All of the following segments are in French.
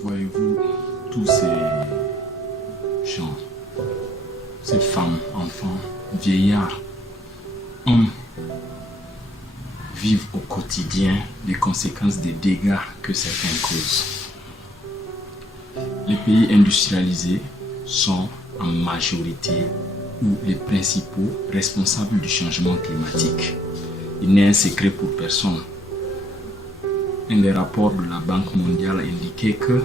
Voyez-vous, tous ces gens, ces femmes, enfants, vieillards, hommes, vivent au quotidien les conséquences des dégâts que certains causent. Les pays industrialisés sont en majorité ou les principaux responsables du changement climatique. Il n'est un secret pour personne. Un des rapports de la Banque mondiale indiquait que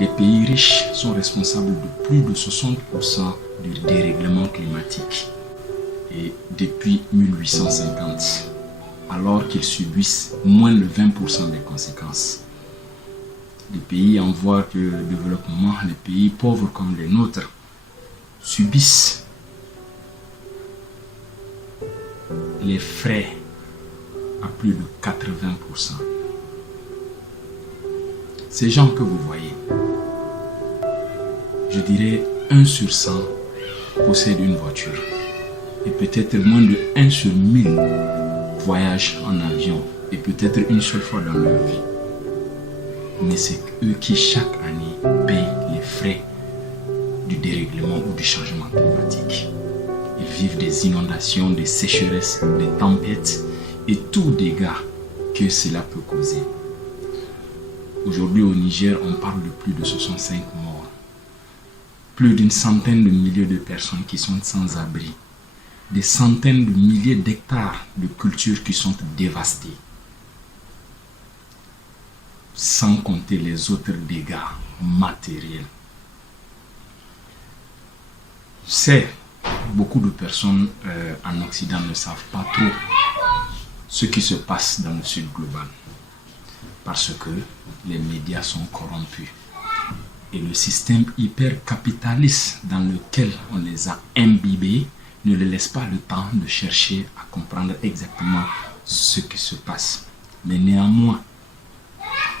les pays riches sont responsables de plus de 60% du dérèglement climatique. Et depuis 1850, alors qu'ils subissent moins de 20% des conséquences. Les pays en voie de développement, les pays pauvres comme les nôtres, subissent les frais à plus de 80%. Ces gens que vous voyez, je dirais 1 sur 100 possèdent une voiture. Et peut-être moins de 1 sur 1000 voyagent en avion. Et peut-être une seule fois dans leur vie. Mais c'est eux qui chaque année payent les frais du dérèglement ou du changement climatique. Ils vivent des inondations, des sécheresses, des tempêtes et tout dégât que cela peut causer. Aujourd'hui au Niger, on parle de plus de 65 morts. Plus d'une centaine de milliers de personnes qui sont sans abri. Des centaines de milliers d'hectares de cultures qui sont dévastées. Sans compter les autres dégâts matériels. Je sais, beaucoup de personnes en Occident ne savent pas trop ce qui se passe dans le Sud global. Parce que les médias sont corrompus. Et le système hyper capitaliste dans lequel on les a imbibés ne les laisse pas le temps de chercher à comprendre exactement ce qui se passe. Mais néanmoins,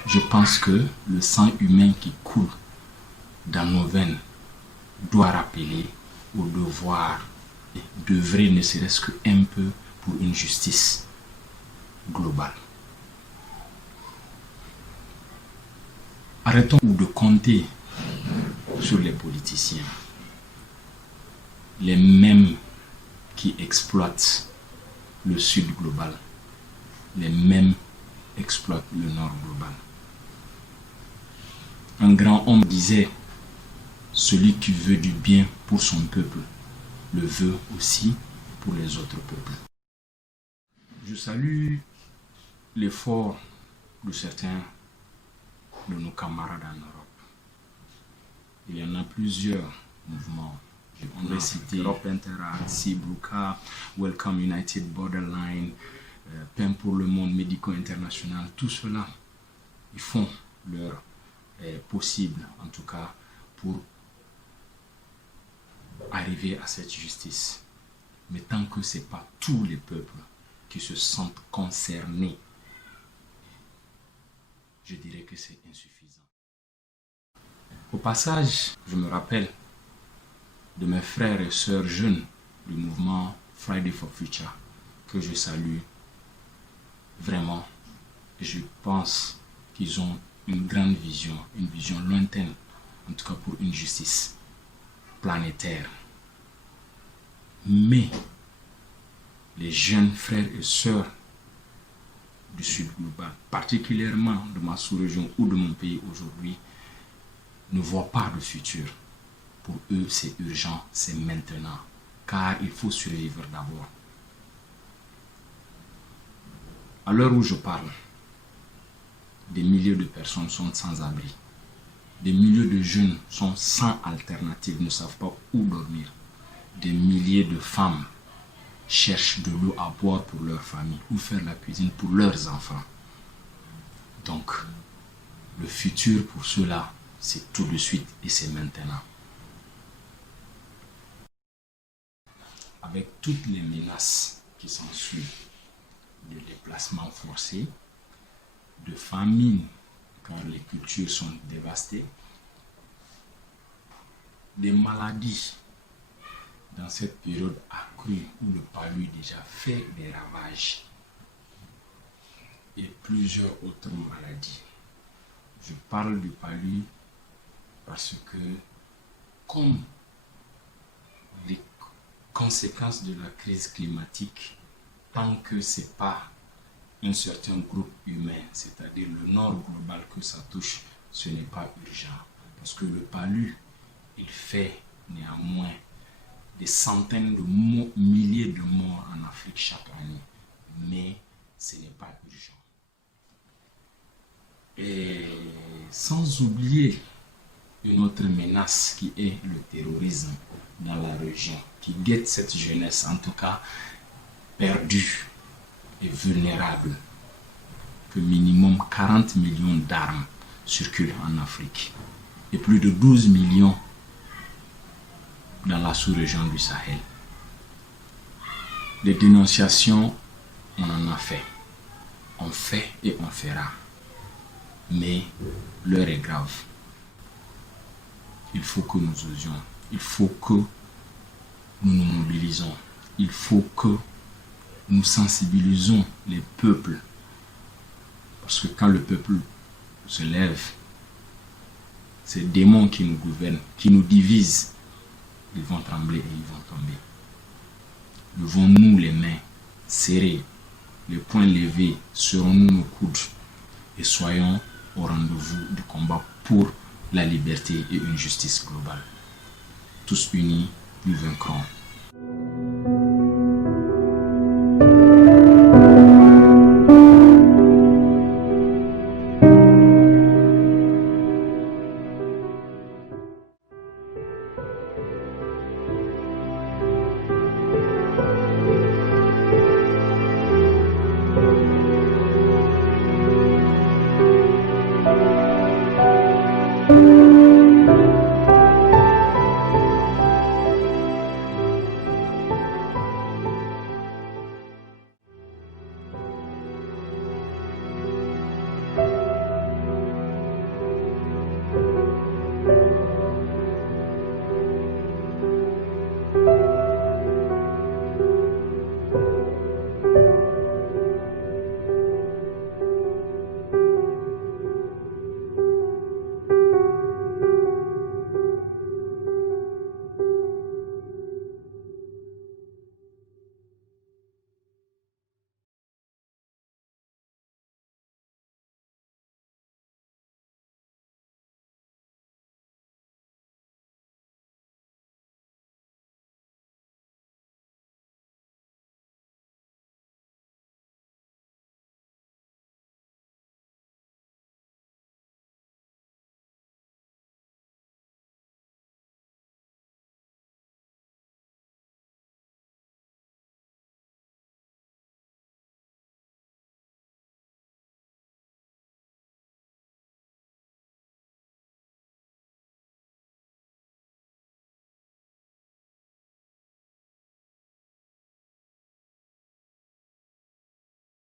je pense que le sang humain qui coule dans nos veines doit rappeler au devoir d'œuvrer ne serait-ce qu'un peu pour une justice globale. Arrêtons de compter sur les politiciens, les mêmes qui exploitent le Sud global, les mêmes exploitent le Nord global. Un grand homme disait, celui qui veut du bien pour son peuple, le veut aussi pour les autres peuples. Je salue l'effort de certains de nos camarades en Europe. Il y en a plusieurs mouvements. On va citer Europe Interact, Sibruka, Welcome United Borderline, Pain pour le monde, Médico International. Tout cela, ils font leur possible, en tout cas, pour arriver à cette justice. Mais tant que ce n'est pas tous les peuples qui se sentent concernés, je dirais que c'est insuffisant. Au passage, je me rappelle de mes frères et sœurs jeunes du mouvement Friday for Future, que je salue vraiment Et je pense qu'ils ont une grande vision, une vision lointaine, en tout cas pour une justice planétaire. Mais les jeunes frères et sœurs du Sud global, particulièrement de ma sous-région ou de mon pays aujourd'hui, ne voient pas de futur. Pour eux, c'est urgent, c'est maintenant, car il faut survivre d'abord. À l'heure où je parle, des milliers de personnes sont sans abri. Des milliers de jeunes sont sans alternative, ne savent pas où dormir. Des milliers de femmes cherchent de l'eau à boire pour leur famille ou faire la cuisine pour leurs enfants. Donc, le futur pour ceux-là, c'est tout de suite et c'est maintenant. Avec toutes les menaces qui s'ensuivent, de déplacements forcés, de famine, car les cultures sont dévastées, des maladies dans cette période accrue où le palu déjà fait des ravages et plusieurs autres maladies. Je parle du palu parce que comme les conséquences de la crise climatique, tant que ce n'est pas un certain groupe humain, c'est-à-dire le nord global que ça touche, ce n'est pas urgent. Parce que le palu, il fait néanmoins des centaines de milliers de morts en Afrique chaque année. Mais ce n'est pas urgent. Et sans oublier une autre menace qui est le terrorisme dans la région, qui guette cette jeunesse, en tout cas perdue et vulnérable, que minimum 40 millions d'armes circulent en Afrique et plus de 12 millions dans la sous-région du Sahel. Des dénonciations, on en a fait. On fait et on fera. Mais l'heure est grave. Il faut que nous osions. Il faut que nous nous mobilisons. Il faut que nous sensibilisons les peuples. Parce que quand le peuple se lève, ces démons qui nous gouvernent, qui nous divisent, ils vont trembler et ils vont tomber. Levons-nous les mains serrées, les poings levés, serrons-nous nos coudes et soyons au rendez-vous du combat pour la liberté et une justice globale. Tous unis, nous vaincrons.